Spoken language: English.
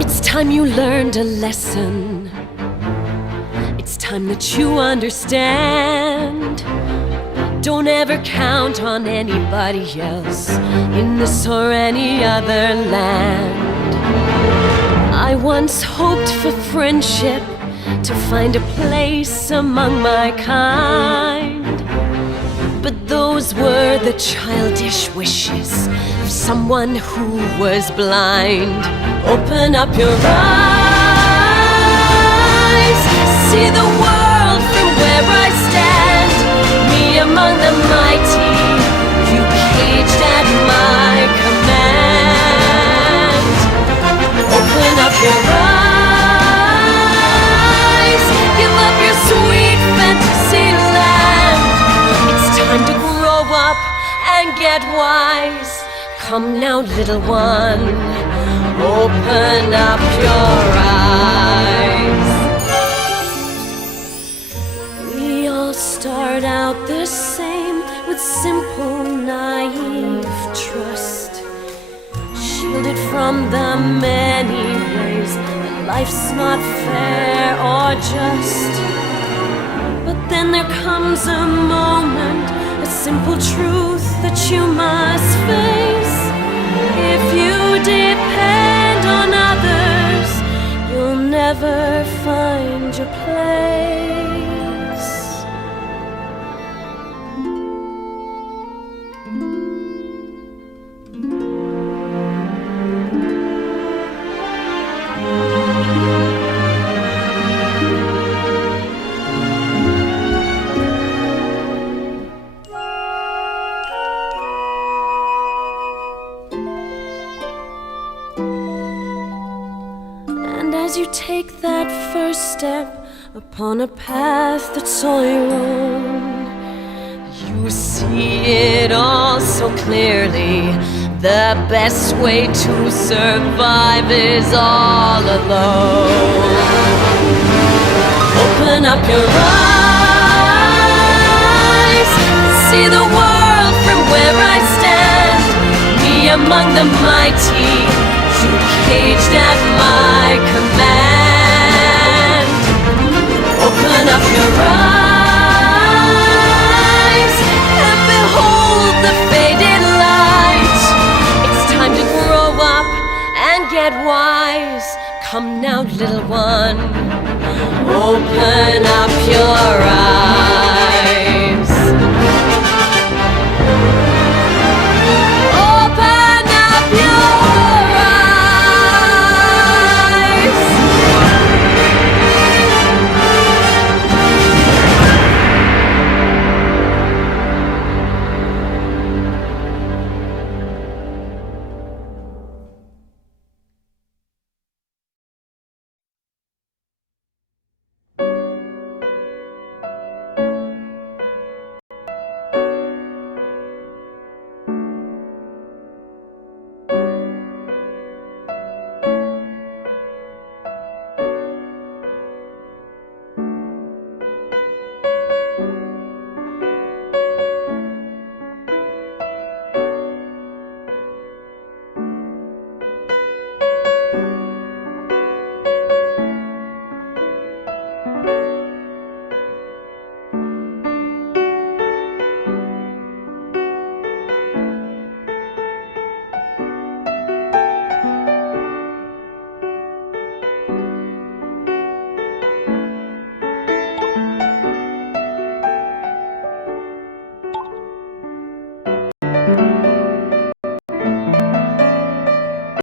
It's time you learned a lesson. It's time that you understand. Don't ever count on anybody else in this or any other land. I once hoped for friendship, to find a place among my kind. But those were the childish wishes of someone who was blind. Open up your eyes, see the world from where I stand. Me among the mighty, you caged at my command. Open up your eyes, give up your sweet fantasy land. It's time to grow up and get wise. Come now, little one, open up your eyes. We all start out the same, with simple, naive trust, shielded from the many ways that life's not fair or just. But then there comes a moment, a simple truth that you must face. If you depend on others, you'll never find your place. As you take that first step upon a path that's all your own, you see it all so clearly. The best way to survive is all alone. Open up your eyes, see the world from where I stand. Me among the mighty, you caged at my command. Open up your eyes and behold the faded light. It's time to grow up and get wise. Come now, little one, open up your eyes. Open up your